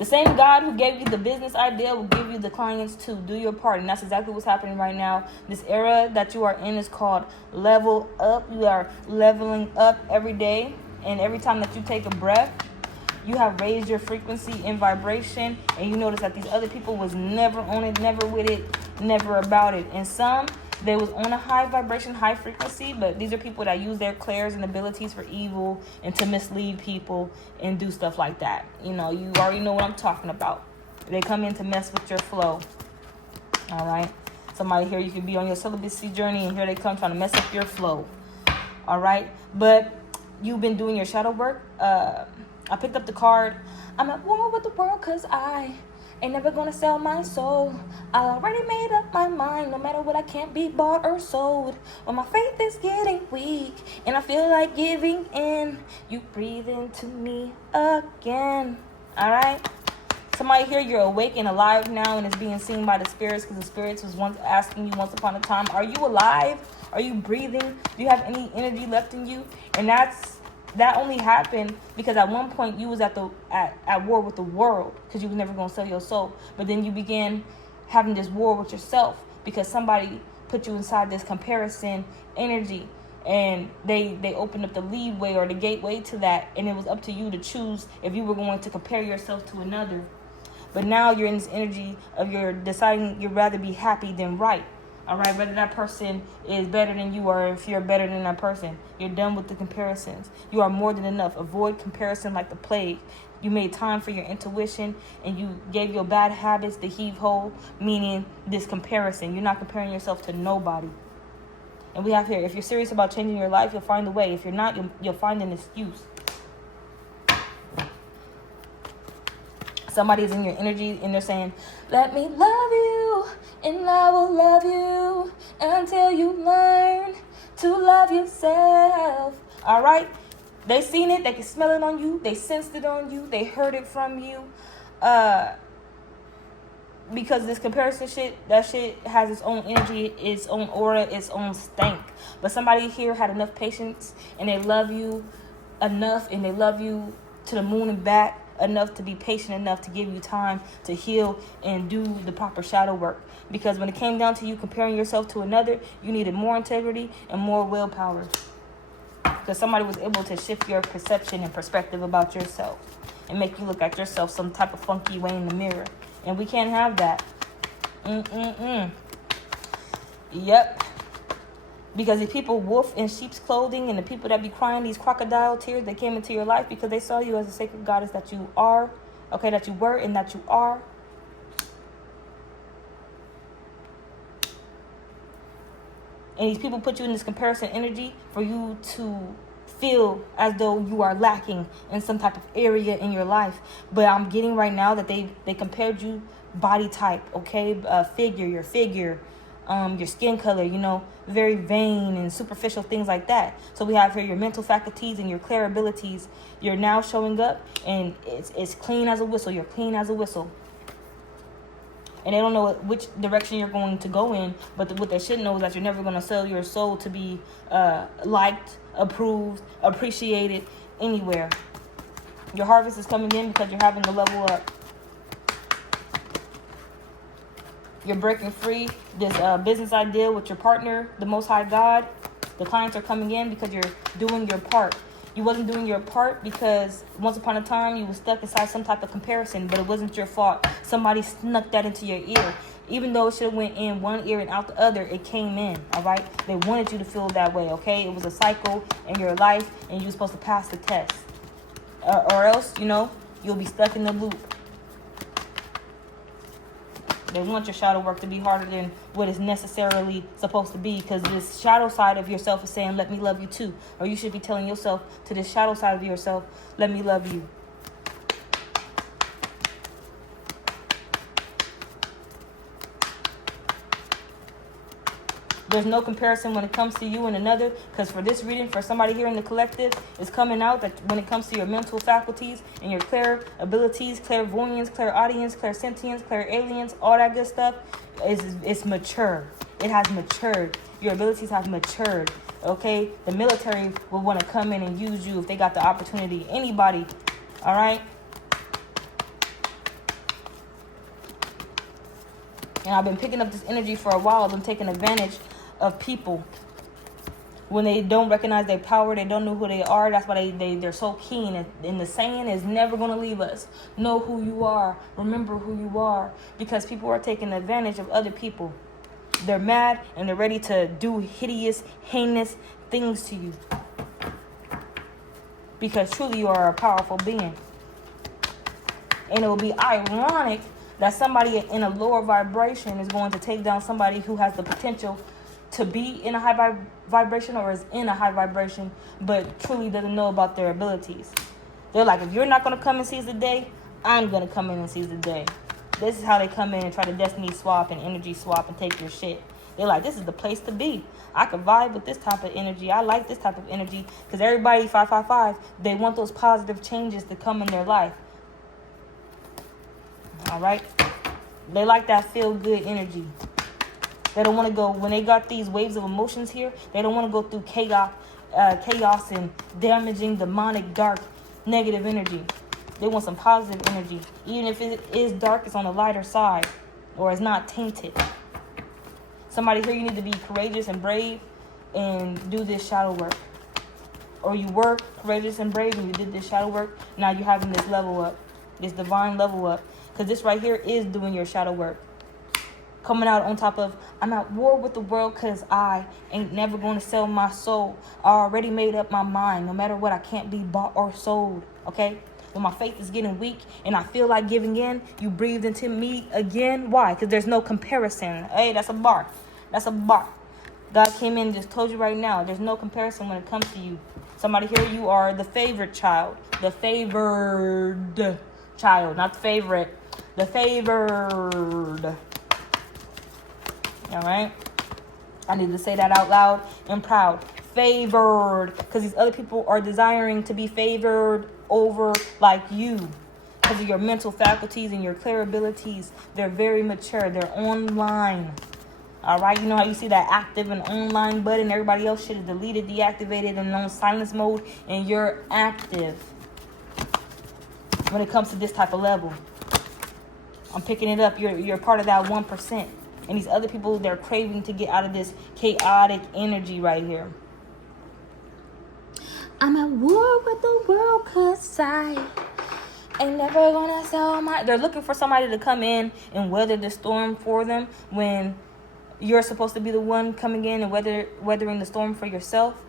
The same God who gave you the business idea will give you the clients too. Do your part. And that's exactly what's happening right now. This era that you are in is called level up. You are leveling up every day. And every time that you take a breath, you have raised your frequency and vibration. And you notice that these other people was never on it, never with it, never about it. And some, they was on a high vibration, high frequency, but these are people that use their clairs and abilities for evil and to mislead people and do stuff like that. You know, you already know what I'm talking about. They come in to mess with your flow. All right. Somebody here, you could be on your celibacy journey, and here they come trying to mess up your flow. All right. But you've been doing your shadow work. I picked up the card. I'm at war with the world because I ain't never gonna sell my soul. I already made up my mind. No matter what, I can't be bought or sold. When my faith is getting weak and I feel like giving in, you breathe into me again. All right. Somebody here, you're awake and alive now and is being seen by the spirits, because the spirits was once asking you once upon a time, are you alive? Are you breathing? Do you have any energy left in you? And that only happened because at one point you was at war with the world, because you was never going to sell your soul. But then you began having this war with yourself because somebody put you inside this comparison energy, and they opened up the leeway or the gateway to that, and it was up to you to choose if you were going to compare yourself to another. But now you're in this energy of you're deciding you'd rather be happy than right. All right, whether that person is better than you or if you're better than that person. You're done with the comparisons. You are more than enough. Avoid comparison like the plague. You made time for your intuition, and you gave your bad habits the heave ho, meaning this comparison. You're not comparing yourself to nobody. And we have here, if you're serious about changing your life, you'll find a way. If you're not, you'll find an excuse. Somebody's in your energy and they're saying, let me love you and I will love you until you learn to love yourself. All right. They seen it. They can smell it on you. They sensed it on you. They heard it from you. Because this comparison shit, that shit has its own energy, its own aura, its own stank. But somebody here had enough patience, and they love you enough, and they love you to the moon and back enough to be patient enough to give you time to heal and do the proper shadow work. Because when it came down to you comparing yourself to another, you needed more integrity and more willpower. Because somebody was able to shift your perception and perspective about yourself and make you look at yourself some type of funky way in the mirror. And we can't have that. Yep. Because the people wolf in sheep's clothing, and the people that be crying these crocodile tears, they came into your life because they saw you as a sacred goddess that you are. Okay, that you were and that you are. And these people put you in this comparison energy for you to feel as though you are lacking in some type of area in your life. But I'm getting right now that they compared you body type, okay, your figure, your skin color, you know, very vain and superficial things like that. So we have here your mental faculties and your clear abilities. You're now showing up, and it's clean as a whistle. You're clean as a whistle. And they don't know which direction you're going to go in, but what they should know is that you're never going to sell your soul to be liked, approved, appreciated anywhere. Your harvest is coming in because you're having to level up. You're breaking free this business idea with your partner, the Most High God. The clients are coming in because you're doing your part. You wasn't doing your part because once upon a time you were stuck inside some type of comparison, but it wasn't your fault. Somebody snuck that into your ear. Even though it should have went in one ear and out the other, it came in, all right? They wanted you to feel that way, okay? It was a cycle in your life, and you were supposed to pass the test. Or else, you know, you'll be stuck in the loop. They want your shadow work to be harder than what is necessarily supposed to be, because this shadow side of yourself is saying, let me love you too. Or you should be telling yourself to this shadow side of yourself, let me love you. There's no comparison when it comes to you and another, because for this reading, for somebody here in the collective, it's coming out that when it comes to your mental faculties and your clear abilities, clairvoyance, clairaudience, clairsentience, clairalience, all that good stuff, it's mature. It has matured. Your abilities have matured, okay? The military will want to come in and use you if they got the opportunity. Anybody, all right? And I've been picking up this energy for a while. I've been taking advantage of people when they don't recognize their power. They don't know who they are. That's why they're so keen. And the saying is never going to leave us. Know who you are. Remember who you are. Because people are taking advantage of other people. They're mad and they're ready to do hideous, heinous things to you. Because truly you are a powerful being. And it will be ironic that somebody in a lower vibration is going to take down somebody who has the potential to be in a high vibration or is in a high vibration, but truly doesn't know about their abilities. They're like, if you're not going to come and seize the day, I'm going to come in and seize the day. This is how they come in and try to destiny swap and energy swap and take your shit. They're like, this is the place to be. I could vibe with this type of energy. I like this type of energy. Because everybody, 555, they want those positive changes to come in their life. All right? They like that feel-good energy. They don't want to go, when they got these waves of emotions here, they don't want to go through chaos and damaging, demonic, dark, negative energy. They want some positive energy. Even if it is dark, it's on the lighter side or it's not tainted. Somebody here, you need to be courageous and brave and do this shadow work. Or you were courageous and brave and you did this shadow work. Now you're having this level up, this divine level up. Because this right here is doing your shadow work. Coming out on top of, I'm at war with the world because I ain't never going to sell my soul. I already made up my mind. No matter what, I can't be bought or sold. Okay? When my faith is getting weak and I feel like giving in, you breathed into me again. Why? Because there's no comparison. Hey, that's a bar. That's a bar. God came in and just told you right now, there's no comparison when it comes to you. Somebody here, you are the favorite child. The favored child. Not the favorite. The favored. All right? I need to say that out loud and proud. Favored. Because these other people are desiring to be favored over like you. Because of your mental faculties and your clear abilities. They're very mature. They're online. All right? You know how you see that active and online button? Everybody else shit is deleted, deactivated, and on silence mode. And you're active. When it comes to this type of level. I'm picking it up. You're part of that 1%. And these other people, they're craving to get out of this chaotic energy right here. I'm at war with the world because I ain't never gonna sell my... They're looking for somebody to come in and weather the storm for them when you're supposed to be the one coming in and weathering the storm for yourself.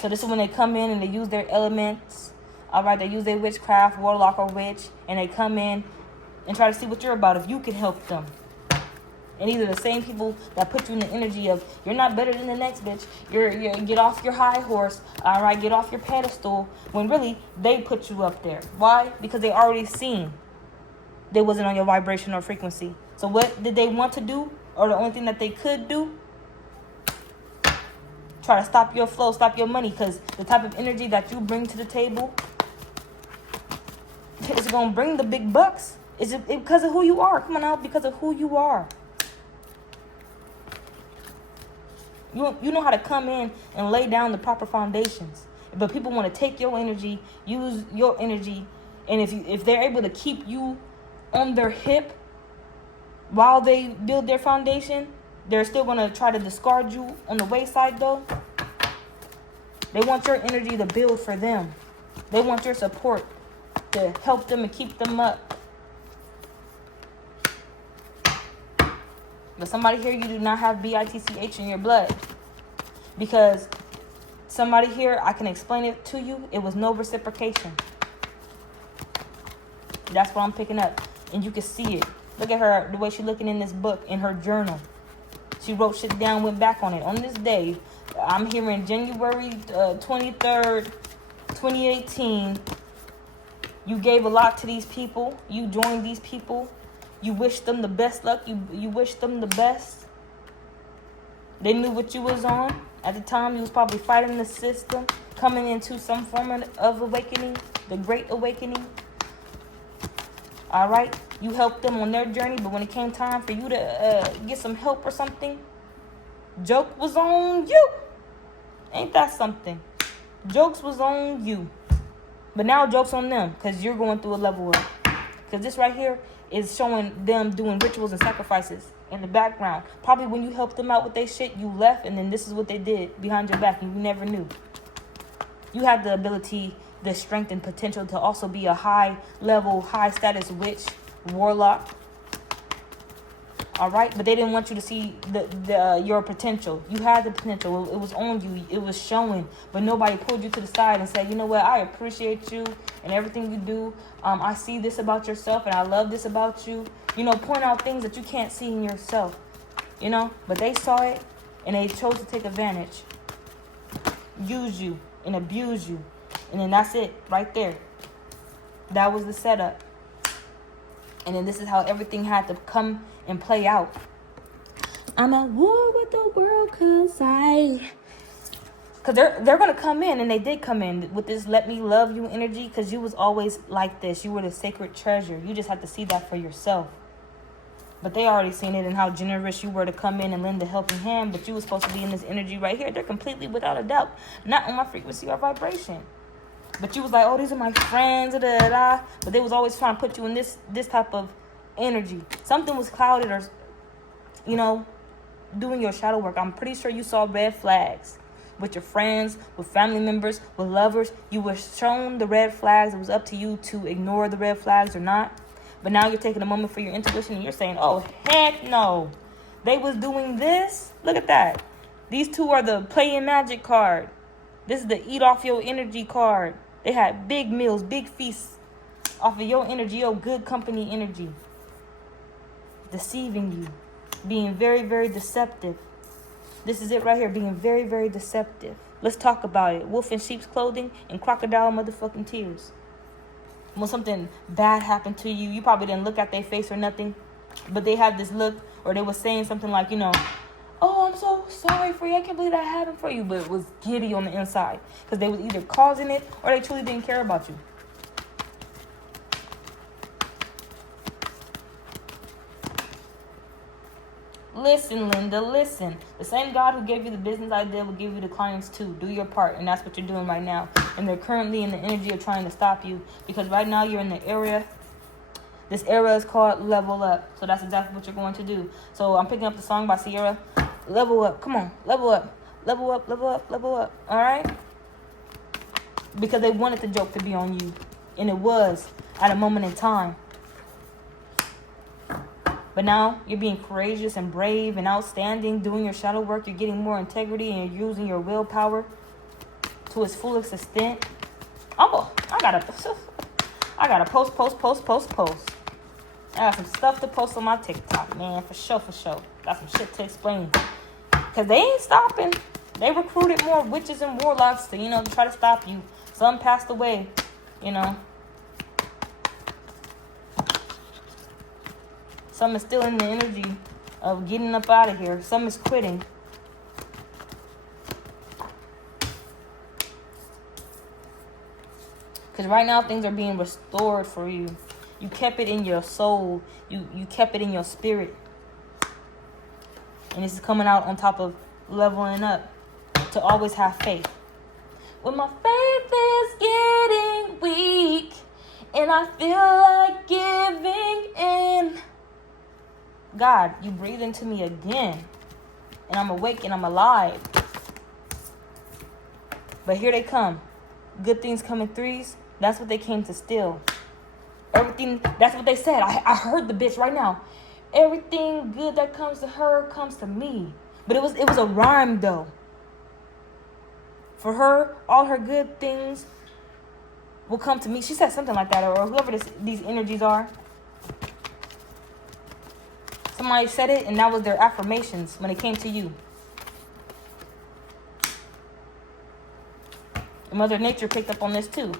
So this is when they come in and they use their elements. All right, they use their witchcraft, warlock or witch, and they come in and try to see what you're about, if you can help them. And these are the same people that put you in the energy of, you're not better than the next bitch. You're get off your high horse. All right, get off your pedestal. When really, they put you up there. Why? Because they already seen they wasn't on your vibration or frequency. So what did they want to do? Or the only thing that they could do? Try to stop your flow, stop your money. Because the type of energy that you bring to the table is going to bring the big bucks. Is it because of who you are? Come on out, because of who you are. You know how to come in and lay down the proper foundations. But people want to take your energy, use your energy, and if they're able to keep you on their hip while they build their foundation, they're still going to try to discard you on the wayside though. They want your energy to build for them. They want your support to help them and keep them up. But somebody here, you do not have BITCH in your blood. Because somebody here, I can explain it to you. It was no reciprocation. That's what I'm picking up. And you can see it. Look at her, the way she's looking in this book, in her journal. She wrote shit down, went back on it. On this day, I'm here in January 23rd, 2018. You gave a lot to these people. You joined these people. You wish them the best luck. You wish them the best. They knew what you was on. At the time, you was probably fighting the system, coming into some form of awakening, the Great Awakening. All right? You helped them on their journey, but when it came time for you to get some help or something, joke was on you. Ain't that something? Jokes was on you. But now joke's on them because you're going through a level up. Because this right here is showing them doing rituals and sacrifices in the background. Probably when you helped them out with their shit, you left, and then this is what they did behind your back, and you never knew. You have the ability, the strength, and potential to also be a high-level, high-status witch, warlock. All right, but they didn't want you to see your potential. You had the potential. It was on you. It was showing, but nobody pulled you to the side and said, you know what? I appreciate you and everything you do. I see this about yourself, and I love this about you. You know, point out things that you can't see in yourself. You know, but they saw it, and they chose to take advantage, use you, and abuse you, and then that's it right there. That was the setup, and then this is how everything had to come and play out. I'm at war with the world because they're gonna come in, and they did come in with this "let me love you" energy, because you was always like this. You were the sacred treasure. You just have to see that for yourself. But they already seen it, and how generous you were to come in and lend a helping hand. But you was supposed to be in this energy right here. They're completely, without a doubt, not on my frequency or vibration. But you was like, oh, these are my friends, da da da. But they was always trying to put you in this type of energy. Something was clouded, or, you know, doing your shadow work. I'm pretty sure you saw red flags with your friends, with family members, with lovers. You were shown the red flags. It was up to you to ignore the red flags or not. But now you're taking a moment for your intuition, and you're saying, oh, heck no. They was doing this. Look at that. These two are the playing magic card. This is the eat off your energy card. They had big meals, big feasts off of your energy, your good company energy. Deceiving you. Being very, very deceptive. This is it right here, being very, very deceptive. Let's talk about it. Wolf in sheep's clothing and crocodile motherfucking tears. When something bad happened to you, you probably didn't look at their face or nothing, but they had this look, or they were saying something like, you know, oh, I'm so sorry for you. I can't believe that happened for you. But it was giddy on the inside, because they was either causing it or they truly didn't care about you. Listen, Linda, listen. The same God who gave you the business idea will give you the clients too. Do your part, and that's what you're doing right now. And they're currently in the energy of trying to stop you, because right now you're in the area. This era is called Level Up. So that's exactly what you're going to do. So I'm picking up the song by Sierra. Level up. Come on. Level up. Level up, level up, level up. All right? Because they wanted the joke to be on you. And it was at a moment in time. But now you're being courageous and brave and outstanding, doing your shadow work. You're getting more integrity, and you're using your willpower to its fullest extent. Oh, I gotta post. I got some stuff to post on my TikTok, man, for sure. Got some shit to explain. Because they ain't stopping. They recruited more witches and warlocks to, to try to stop you. Some passed away, Some is still in the energy of getting up out of here. Some is quitting. Because right now things are being restored for you. You kept it in your soul. You kept it in your spirit. And this is coming out on top of leveling up. To always have faith. When my faith is getting weak and I feel like giving in, God, you breathe into me again. And I'm awake and I'm alive. But here they come. Good things come in threes. That's what they came to steal. Everything, that's what they said. I heard the bitch right now. Everything good that comes to her comes to me. But it was a rhyme though. For her, all her good things will come to me. She said something like that, or whoever these energies are. Somebody said it, and that was their affirmations when it came to you. And Mother Nature picked up on this too.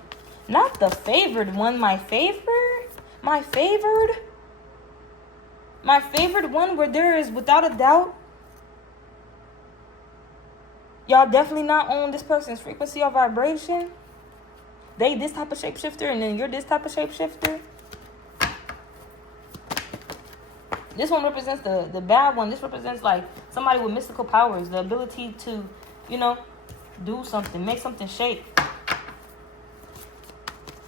Not the favored one, my favored one, where there is, without a doubt, y'all definitely not on this person's frequency or vibration. They this type of shapeshifter, and then you're this type of shapeshifter. This one represents the bad one. This represents like somebody with mystical powers, the ability to, do something, make something shake.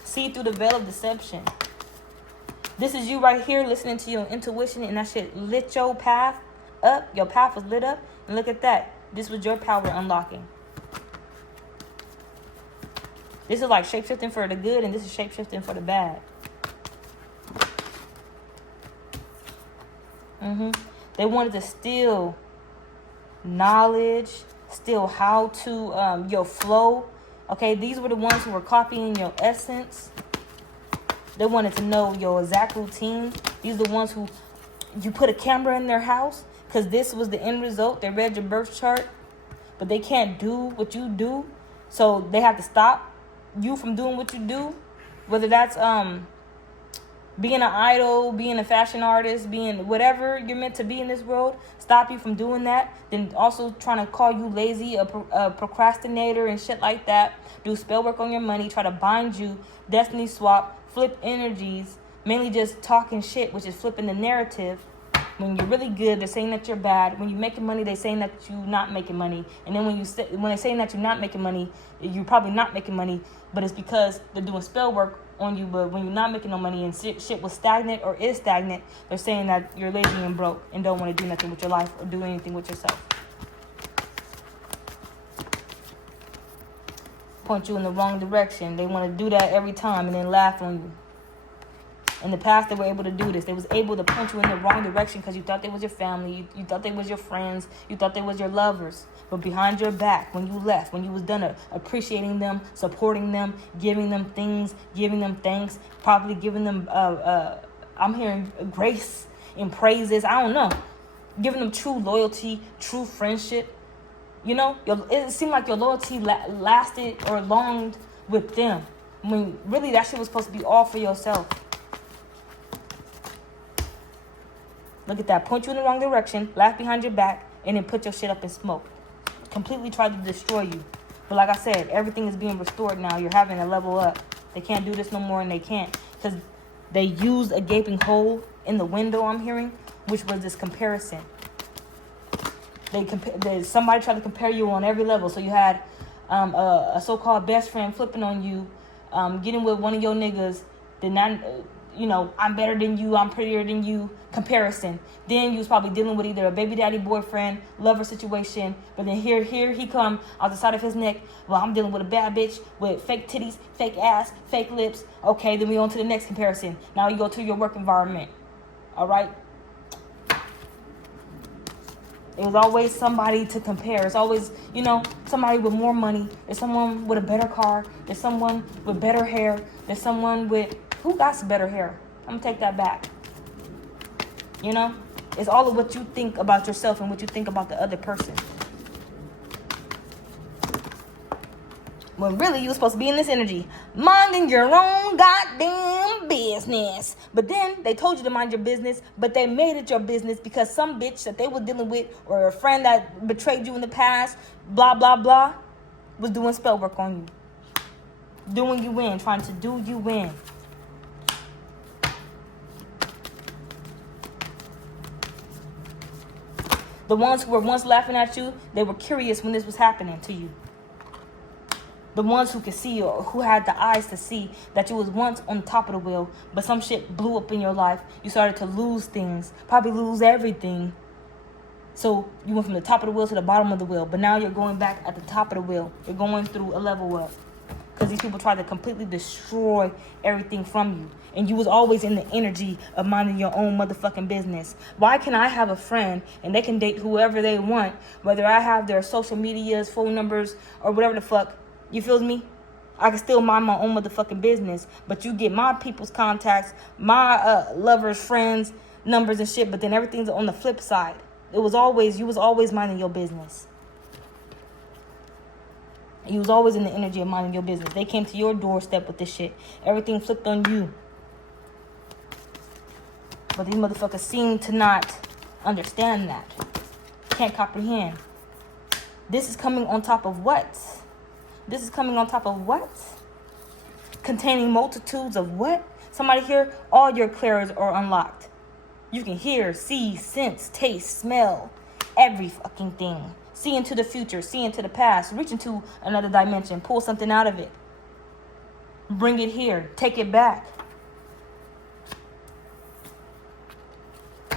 See through the veil of deception. This is you right here listening to your intuition, and that shit lit your path up. Your path was lit up. And look at that. This was your power unlocking. This is like shapeshifting for the good, and this is shapeshifting for the bad. They wanted to steal knowledge, steal how to, your flow. Okay, these were the ones who were copying your essence. They wanted to know your exact routine. These are the ones who, you put a camera in their house because this was the end result. They read your birth chart, but they can't do what you do. So they have to stop you from doing what you do. Whether that's being an idol, being a fashion artist, being whatever you're meant to be in this world, stop you from doing that. Then also trying to call you lazy, a procrastinator and shit like that. Do spell work on your money, try to bind you, destiny swap, flip energies, mainly just talking shit, which is flipping the narrative. When you're really good, they're saying that you're bad. When you're making money, they're saying that you're not making money. And then when they're saying that you're not making money, you're probably not making money, but it's because they're doing spell work on you. But when you're not making no money and shit was stagnant or is stagnant, they're saying that you're lazy and broke and don't want to do nothing with your life or do anything with yourself. Point you in the wrong direction. They want to do that every time and then laugh on you. In the past, they were able to do this. They was able to point you in the wrong direction because you thought they was your family. You thought they was your friends. You thought they was your lovers. But behind your back, when you left, when you was done appreciating them, supporting them, giving them things, giving them thanks, probably giving them, I'm hearing grace and praises. I don't know. Giving them true loyalty, true friendship. You know, it seemed like your loyalty lasted or longed with them. When really that shit was supposed to be all for yourself. Look at that. Point you in the wrong direction, laugh behind your back, and then put your shit up in smoke. Completely tried to destroy you. But like I said, everything is being restored now. You're having to level up. They can't do this no more, and they can't. Because they used a gaping hole in the window, I'm hearing, which was this comparison. Somebody tried to compare you on every level. So you had a so-called best friend flipping on you, getting with one of your niggas, then that, I'm better than you, I'm prettier than you, comparison. Then you was probably dealing with either a baby daddy, boyfriend, lover situation, but then here he come out the side of his neck, well, I'm dealing with a bad bitch with fake titties, fake ass, fake lips. Okay, then we on to the next comparison. Now you go to your work environment. All right? It was always somebody to compare. It's always, somebody with more money. There's someone with a better car. There's someone with better hair. There's someone with... Who got some better hair? I'm going to take that back. It's all of what you think about yourself and what you think about the other person. When really you were supposed to be in this energy, minding your own goddamn business. But then they told you to mind your business, but they made it your business because some bitch that they were dealing with or a friend that betrayed you in the past, blah, blah, blah, was doing spell work on you. Doing you in, trying to do you in. The ones who were once laughing at you, they were curious when this was happening to you. The ones who could see or who had the eyes to see that you was once on the top of the wheel, but some shit blew up in your life. You started to lose things, probably lose everything. So you went from the top of the wheel to the bottom of the wheel, but now you're going back at the top of the wheel. You're going through a level up. Because these people tried to completely destroy everything from you. And you was always in the energy of minding your own motherfucking business. Why can I have a friend and they can date whoever they want, whether I have their social medias, phone numbers, or whatever the fuck? You feel me? I can still mind my own motherfucking business. But you get my people's contacts, my lovers, friends, numbers and shit. But then everything's on the flip side. You was always minding your business. You was always in the energy of minding your business. They came to your doorstep with this shit. Everything flipped on you. But these motherfuckers seem to not understand that. Can't comprehend. This is coming on top of what? This is coming on top of what? Containing multitudes of what? Somebody here, all your clairs are unlocked. You can hear, see, sense, taste, smell, every fucking thing. See into the future, see into the past, reach into another dimension, pull something out of it. Bring it here, take it back.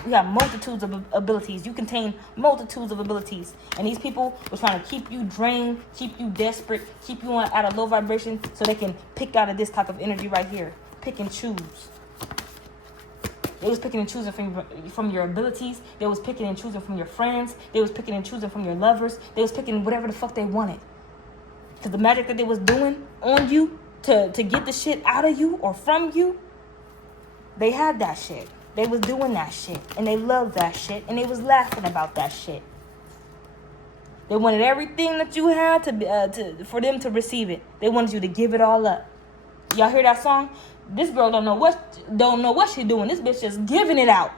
You have multitudes of abilities. You contain multitudes of abilities. And these people were trying to keep you drained, keep you desperate, keep you on at a low vibration so they can pick out of this type of energy right here. Pick and choose. They was picking and choosing from your abilities. They was picking and choosing from your friends. They was picking and choosing from your lovers. They was picking whatever the fuck they wanted. Because the magic that they was doing on you to get the shit out of you or from you, they had that shit. They was doing that shit. And they loved that shit. And they was laughing about that shit. They wanted everything that you had for them to receive it. They wanted you to give it all up. Y'all hear that song? This girl don't know what she doing. This bitch just giving it out.